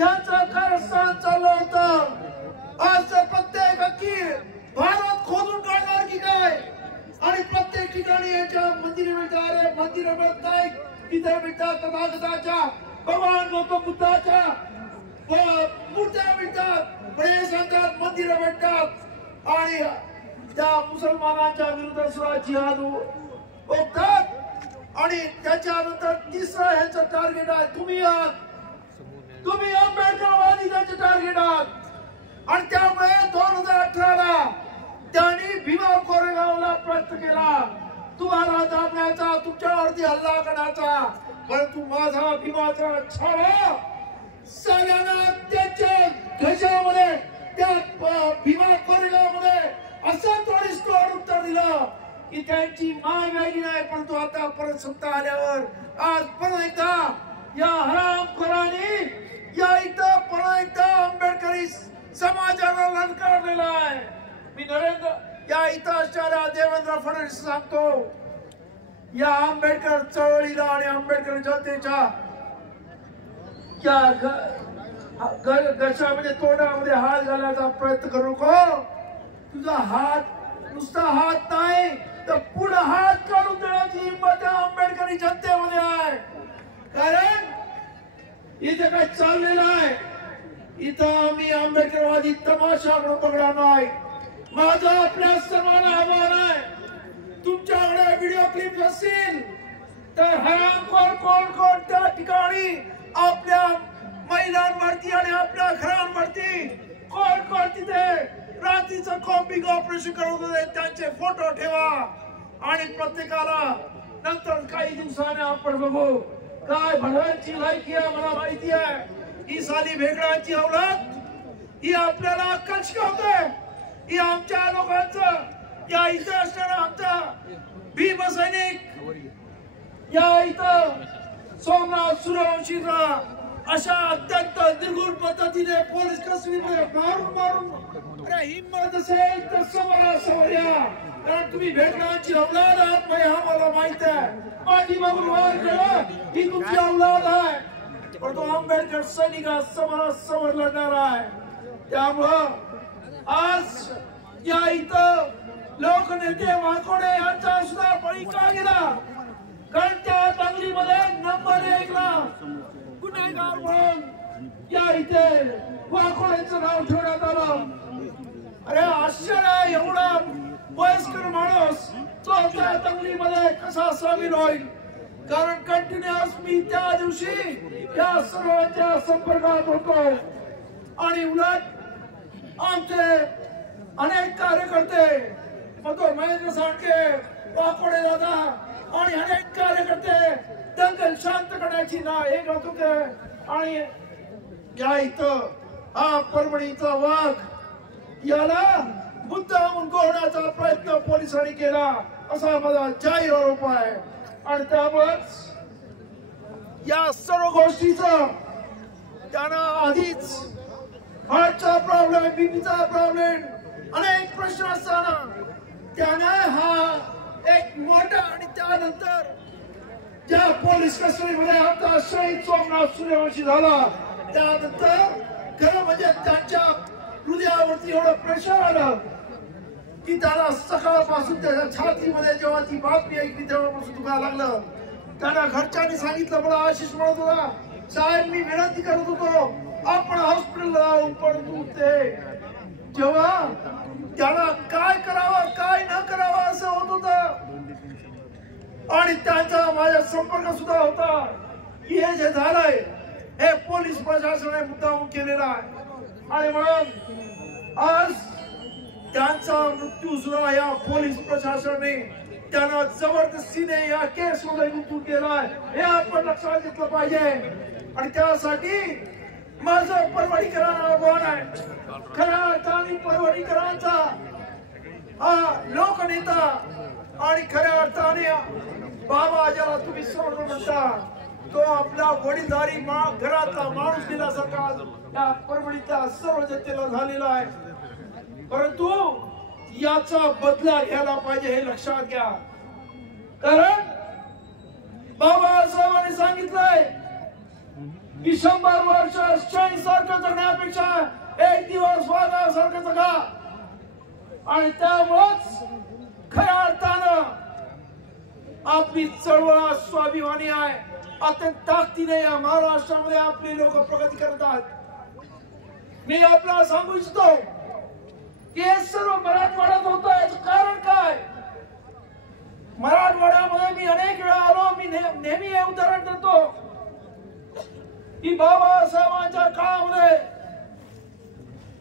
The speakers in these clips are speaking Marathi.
यांचं कारस्थान चाललं होतं। आज प्रत्येक की भारत खोदून काढणार की काय, आणि प्रत्येक ठिकाणी यांच्या मंदिरे मिळतात, मंदिरं मिळत नाहीत, तिथे मिळतात तथागताच्या भगवान गौतम बुद्धाच्या मूर्त्या मिळतात, पण हे सांगतात मंदिरं भेटतात आणि त्या मुसलमानांच्या विरुद्ध सुद्धा जिहाद ओकतात। आणि त्याच्यानंतर तिसरं ह्याचं टार्गेट आहे तुम्ही आंबेडकरवादी त्यांचे टार्गेट आहात। आणि त्यामुळे 2018ला त्यांनी भीमा कोरेगावला प्रयत्न केला तुम्हाला दाबण्याचा, तुमच्यावरती हल्ला करण्याचा, परंतु माझा भीमाचा छावा सगळ्यांना त्याच्या घशामध्ये, त्या भीमा कोरेगावमध्ये असं तोडीस-तोड उत्तर दिलं की त्यांची माय गायली नाही। परंतु आता परत सत्ता आल्यावर आज परत एकदा या हरामखोरांनी या इथं परत एकदा आंबेडकरी समाजाला ललकारलेला आहे। मी या इथं असणाऱ्या देवेंद्र फडणवीस सांगतो, या आंबेडकर चळवळीला आणि आंबेडकर जनतेच्या घशामध्ये तोंडामध्ये हात घालायचा प्रयत्न करू नको। तुझा हात नुसता हात नाही तर पुढे हात काढून देण्याची हिंमत या आंबेडकरी जनतेमध्ये आहे। कारण इथे काय चाललेलं आहे, इथं आम्ही आंबेडकरवादी तमाशा बघणार नाही। माझा आपल्या सर्वांना आव्हान आहे, तुमच्याकडे व्हिडिओ क्लिप असतील तर हरामखोर कोण त्या ठिकाणी आपल्या महिलांवरती आणि आपल्या घरांवरती कोण तिथे रात्रीचं कॉम्बिंग ऑपरेशन करत होते त्यांचे फोटो ठेवा आणि प्रत्येकाला नंतर काही दिवसाने आपण बघू काय भडव्यांची लायकी आहे। मला माहिती आहे ही साली भेगडांची अवलाद ही आपल्याला अक्कल शिकवते, ही आमच्या लोकांचं, या इथं असणारा आमचा भीम सैनिक, या इथं सोमनाथ सूर्यवंशीचा अशा अत्यंत निर्घुण पद्धतीने पोलीस कस्टडीमध्ये मारून अरे हिंमत असेल तर समोर या, कारण तुम्ही भेटण्याची अवलाद आहात हे आम्हाला माहित आहे। माझी बघून वार करा ही तुमची अवलाद आहे, पण तो आंबेडकर सैनिका समोर लढणार आहे। त्यामुळं आज या इथं लोकनेते वाकोडे यांचा सुद्धा बळी का गेला, कारण त्या दंगलीमध्ये नंबर 1 ला गुन्हेगार म्हणून या इथे वाकोड्यांचं नाव ठेवण्यात आलं। अरे आश्चर्य, एवढा वयस्कर माणूस तो त्या दंगलीमध्ये कसा सामील होईल, कारण कंटिन्युअस मी त्या दिवशी या सर्वांच्या संपर्कात होतो आणि उलट आमचे अनेक कार्यकर्ते मधुर महेंद्र साळके, वाकोडे दादा आणि अनेक कार्यकर्ते दंगल शांत करण्याची हे करत होते। आणि या इथं हा परभणीचा वाघ याला मुद्दाम गोवण्याचा प्रयत्न पोलिसांनी केला असा माझा जाहीर आरोप आहे। आणि त्यामुळेच या सर्व गोष्टीचं त्यांना आधीच हार्टचा प्रॉब्लेम, बीपीचा प्रॉब्लेम, अनेक प्रश्न असताना त्याने हा एक मोठा आणि त्यानंतर ज्या पोलीस कस्टडीमध्ये आमचा शहीद सोमनाथ सूर्यवंशी झाला त्यानंतर खरं म्हणजे त्यांच्या हृदयावरती एवढं प्रेशर आलं की त्याला सकाळपासून त्याच्या छातीमध्ये जेव्हा ती बातमी ऐकली तेव्हापासून दुखायला लागलं। त्यांना घरच्यांनी सांगितलं, मला आशिष म्हणत होता साहेब मी विनंती करत होतो आपण हॉस्पिटलला जाऊ, परंतु ते जेव्हा त्याला काय करावं काय न करावं असं होत होतं। आणि त्यांचा माझ्या संपर्क सुद्धा होता की हे जे झालंय हे पोलीस प्रशासनाने मुद्दाम केलेला आहे। आणि म्हणून आज त्यांचा मृत्यू सुद्धा या पोलीस प्रशासनाने त्यांना जबरदस्तीने या केस मध्ये गुंतवून केलाय, हे आपण लक्षात घेतलं पाहिजे। आणि त्यासाठी माझं परभणीकरांना आव्हान आहे, खऱ्या अर्थाने परभणीकरांचा हा लोकनेता आणि खऱ्या अर्थाने बाबा ज्याला तुम्ही समोर म्हणता तो आपला वडीलधारी घरातला माणूस दिल्यासारखा या परभणीच्या सर्व जनतेला झालेला आहे। परंतु याचा बदला घ्यायला पाहिजे हे लक्षात घ्या, कारण बाबासाहेबांनी सांगितलंय की 100 वर्ष सारखं जगण्यापेक्षा एक दिवस वाघासारखं जगा. आणि त्यामुळेच खऱ्या अर्थानं आपली चळवळ स्वाभिमानी आहे. अत्यंत ताकदीने या महाराष्ट्रामध्ये आपले लोक प्रगती करतात. मी आपल्याला सांगू इच्छितो की हे सर्व मराठवाड्यात होत याचं कारण काय. मराठवाड्यामध्ये मी अनेक वेळा आलो. मी नेहमी हे उदाहरण देतो की बाबासाहेबांच्या काळामध्ये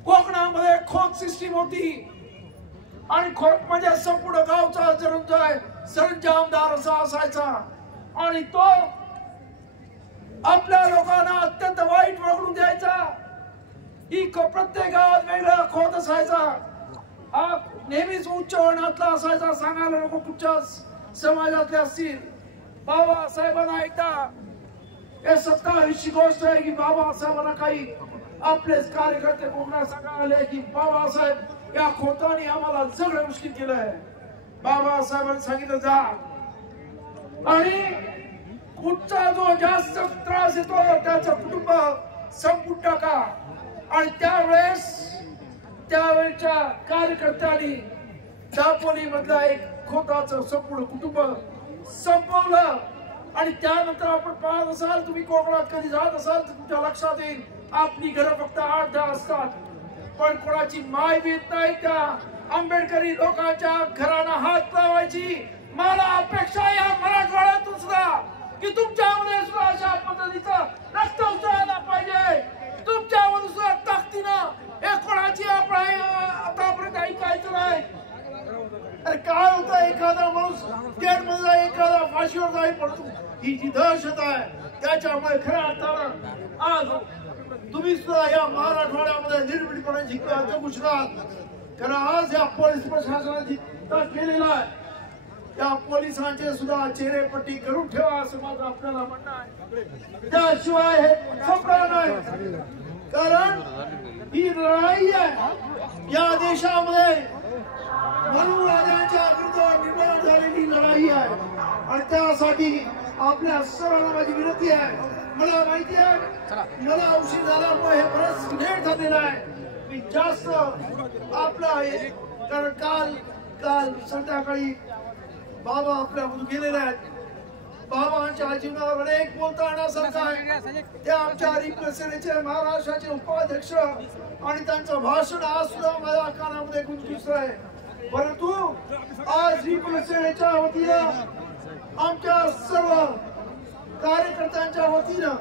कोकणामध्ये खोत सिस्टीम होती आणि खोत म्हणजे संपूर्ण गावचा सरंजामदार असा असायचा आणि तो आपल्या लोकांना अत्यंत वाईट वागणूक द्यायचा. ही प्रत्येक गावात वेगळा खोत असायचा. हा नेहमीच उच्च वर्णातला असायचा. सांगायला नको कुठच्या समाजातले असतील. बाबासाहेबांना एकदा हे 27वी गोष्ट आहे की बाबासाहेबांना काही आपलेच कार्यकर्ते कोकणात सांगायला की बाबासाहेब या खोताने आम्हाला सगळं मुश्किल केलंय. बाबासाहेबांनी सांगितलं जा आणि कुठचा जो जास्त त्रास येतो त्याचं कुटुंब संपून टाका. आणि त्यावेळेच्या कार्यकर्त्यांनी दापोली मधला एक खोताचं संपूर्ण कुटुंब संपवलं. आणि त्यानंतर आपण पाहत असाल, तुम्ही कोकणात कधी जात असाल तर तुमच्या लक्षात येईल आपली घरं फक्त 8-10 असतात पण कोणाची माय बीत नाही. त्या आंबेडकरी लोकांच्या घरांना हात लावायची मला अपेक्षा या मराठवाड्यातून सुद्धा की तुमच्यामध्ये सुद्धा अशा पद्धतीचं रक्त उचलायला पाहिजे. तुमच्यावर सुद्धा ताकदीनं हे कोणाची आतापर्यंत ऐकायचं नाही. अरे काय होतं, एखादा माणूस गेट मध्ये एखादा फाशीवर जाईल पडतो. ही जी दहशत आहे त्याच्यामुळे खऱ्या अर्थानं आज तुम्ही सुद्धा या मराठवाड्यामध्ये निर्भीडपणे जगू शकाल. कारण आज या पोलीस प्रशासनाने केलेला आहे त्या पोलिसांचे सुद्धा चेहरेपट्टी करून ठेवा असं माझं आपल्याला म्हणणं आहे. त्याशिवाय हे संपणार नाही. कारण ही लढाई आहे या देशामध्ये मनुराजांच्या विरुद्ध निर्माण झालेली लढाई आहे. आणि त्यासाठी आपल्या सर्वांना माझी विनंती आहे. मला माहिती आहे मला उशीर झाल्यामुळे हे बरंच लेट झालेलं आहे. मी जास्त आपला कारण काल संध्याकाळी बाबा आपल्यामधून गेलेले आहेत. बाबांच्या जीवनावर अनेक बोलता येण्यासारखं आहे. त्या आमच्या रिपसेनेचे महाराष्ट्राचे उपाध्यक्ष आणि त्यांचं भाषण आज सुद्धा माझ्या कानामध्ये गुंजून आहे. परंतु आज रिपसेनेच्या वतीनं आमच्या सर्व कार्यकर्त्यांच्या वतीनं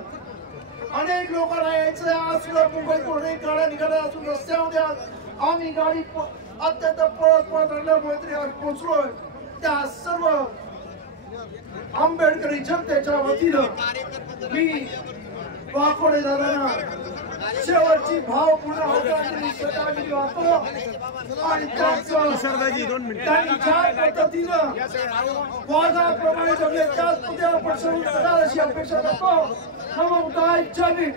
अनेक लोकांना यायचं. आज सुद्धा मुंबईतून अनेक गाड्या निघाल्या असून रस्त्यामध्ये आम्ही गाडी अत्यंत पळत आणल्यामुळे तरी आज पोहोचलोय. त्या सर्व आंबेडकरी जनतेच्या वतीनं मी वाकोडे दादांना शेवटची भावपूर्ण आदरांजली श्रद्धांजली वाहतो. आणि त्यांनी ज्या पद्धतीनं वाघाप्रमाणे जगले त्याच पद्धतीने आपण जगाल अशी अपेक्षा करतो. नमो बुद्धाय, जय भीम.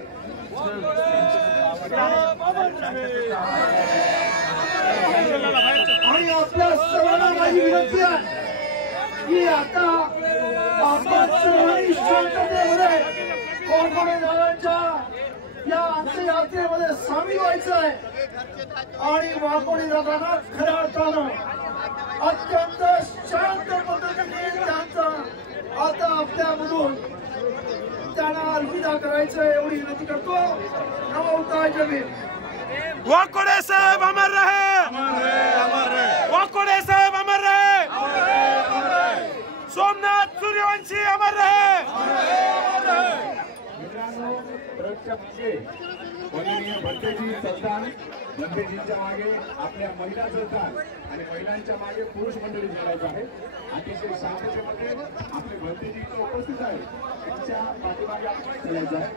आणि आपल्या सर्वांना माझी विनंती आहे की आता आपण सर्वांनी शांततेमध्ये कोकणे दादांच्या या अंत्ययात्रेमध्ये सामील व्हायचं आहे. आणि वाकोडे दादांना खऱ्या अर्थानं अत्यंत शांत पद्धतीने त्यांचा आता आपल्यामधून त्यांना अलविदा करायचं एवढी विनंती करतो. नमो बुद्धाय, जय भीम. वाकोडे साहेब अमर रहे, वाकोडे साहेब अमर रहे, सोमनाथ सूर्यवंशी अमर रहे. भंतेजी चलतात. भंतेजींच्या मागे आपल्या महिला चलतात आणि महिलांच्या मागे पुरुष मंडळी चालायचं आहे. अतिशय शांततेमध्ये आपले भंतेजी उपस्थित आहे त्यांच्या पाठीमागे चालायचं आहे.